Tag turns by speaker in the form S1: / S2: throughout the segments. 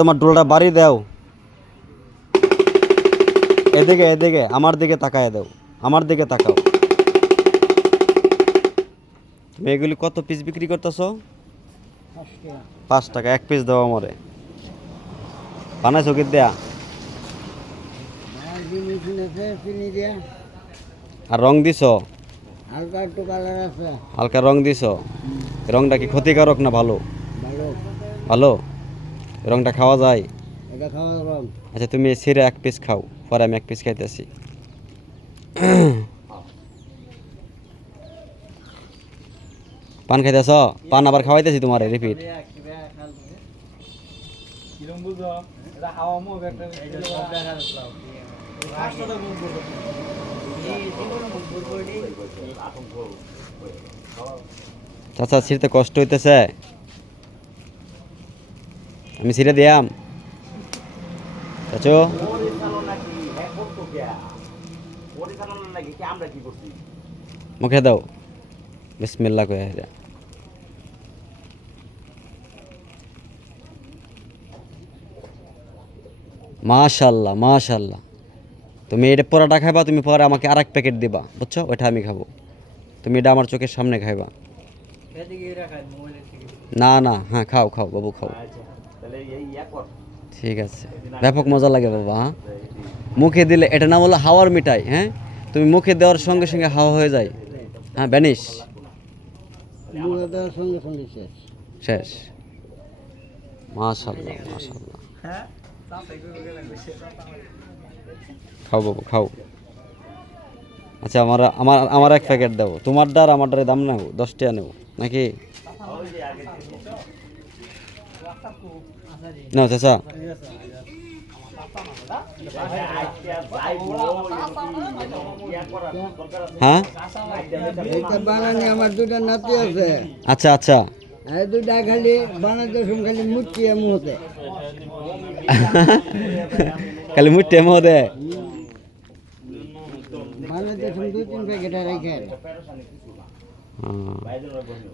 S1: তোমার ডোলটা বাড়ি দাও। এদিকে এদিকে, আমার দিকে তাকায় দাও। আমার দিকে তাকাও। তুমি এগুলি কত পিস বিক্রি করতেছো? পাঁচ টাকা, এক পিস দাও আমারে। বানাইছো কি দেয়া? আর রং দিছো?
S2: হালকা
S1: হালকা রং দিছো? রংটা কি ক্ষতিকারক না ভালো
S2: ভালো?
S1: ভালো। রংটা খাওয়া যায়?
S2: এটা খাওয়া রং।
S1: আচ্ছা তুমি সিরে এক পিস খাও পরে আমি এক পিস খাইতেছি। পান খাইতেছ? পান আবার খাওয়াইতেছি তোমার রিপিট চাচা ছিঁড়তে কষ্ট হইতেছে? আমি ছিঁড়ে দিয়াম। চাচু। মুখে দাও। বিসমিল্লা কয়ে হেরা। মাশাল্লাহ মাশাল্লাহ। তুমি এটা পরাটা খাইবা তুমি পরে আমাকে আর এক প্যাকেট দিবা বুঝছ? ওইটা আমি খাব। তুমি এটা আমার চোখের সামনে খাইবা। না না হ্যাঁ খাও খাও বাবু খাও। ঠিক আছে। ব্যাপক মজা লাগে বাবা হ্যাঁ? মুখে দিলে এটা নাম হলো হাওয়ার মিঠাই হ্যাঁ? তুমি মুখে দেওয়ার সঙ্গে সঙ্গে হাওয়া হয়ে যায়। হ্যাঁ ব্যানিশ।
S2: শেষ।
S1: শেষ। মাশাল্লাহ মাশাল্লাহ খাও বাবু খাও। আচ্ছা আমার আমার আমার এক প্যাকেট দেবো। তোমার তোমারটা আর আমারটার দাম নেব দশ টাকা নেব নাকি? না চাচা। হ্যাঁ?
S2: আমার দুটা নাতি আছে।
S1: আচ্ছা আচ্ছা।
S2: এই দুটা খালি বানাতে শুন খালি মুচ্ছি মুহূর্তে
S1: খালি মুঠে মো দে।
S2: বানাতে শুন দুই তিন প্যাকেট রেখে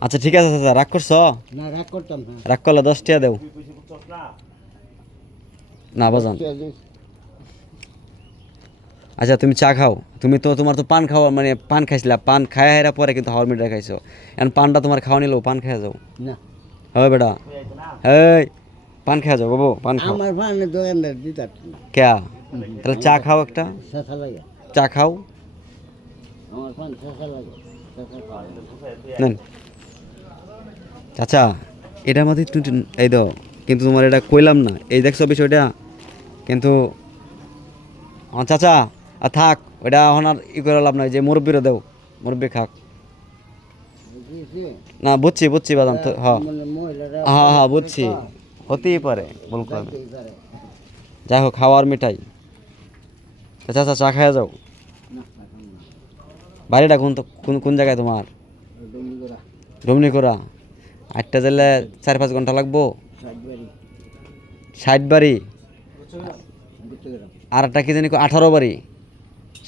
S1: আচ্ছা ঠিক আছে চাচা রাগ করছ?
S2: না রাগ করতাম না
S1: রাগ করলে দশ টাকা দেও। না বাজান। আচ্ছা তুমি চা খাও। তুমি তো তোমার তো পান খাওয়া মানে পান খাইছিলা। পান খায়া হেরা পরে কিন্তু হাওয়ার মিটার খাইছো। এখন পানটা তোমার খাওয়া নিলেও পান খাইয়া যাও।
S2: না।
S1: হবে বেটা। এই পান খাইয়া যাও বাবু পান খাও।
S2: আমার ফানে দোকানদার দিতাম। না
S1: ক্যা? তাহলে চা খাও একটা। চা খাও।
S2: আমার ফান শেষা লাগে। খাওয়া
S1: নেন। চাচা এটার মধ্যে একটু একটু- এই দাও, কিন্তু তোমার এটা কইলাম না। এই দেখছ বিষয়টা? কিন্তু, আমার চাচা, আর থাক ওটা এখন আর ই করে লাভ নাই, যে মুরব্বীরা দেও, মুরব্বী খাক। না, বুঝছি বুঝছি, বাদাম হ্যাঁ। হ্যাঁ হ্যাঁ বুঝছি। হতেই পারে করে যাই হোক খাওয়ার মিঠাই। চাচা, চা খাইয়া যাও। বাড়িটা কোন তো কোন কোন জায়গায় তোমার? করা আটটা জেলে চার পাঁচ ঘণ্টা লাগবো? ষাট বাড়ি আর একটা কি জানি আঠারো বাড়ি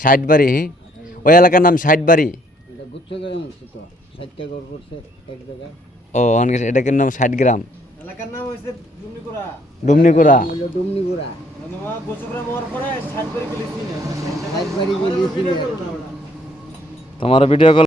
S1: ষাট বাড়ি হ্যাঁ? ওই এলাকার নাম ষাট বাড়ি
S2: এটা গুচ্ছগ্রাম হচ্ছে তো। ষাটটা ঘর করছে এক জায়গায়।
S1: ও অনেক এটা কিন্তু নাম ষাট গ্রাম
S3: এলাকার নাম ডুমনিকুড়া
S1: ডুমনিকুড়া তোমার ভিডিও কল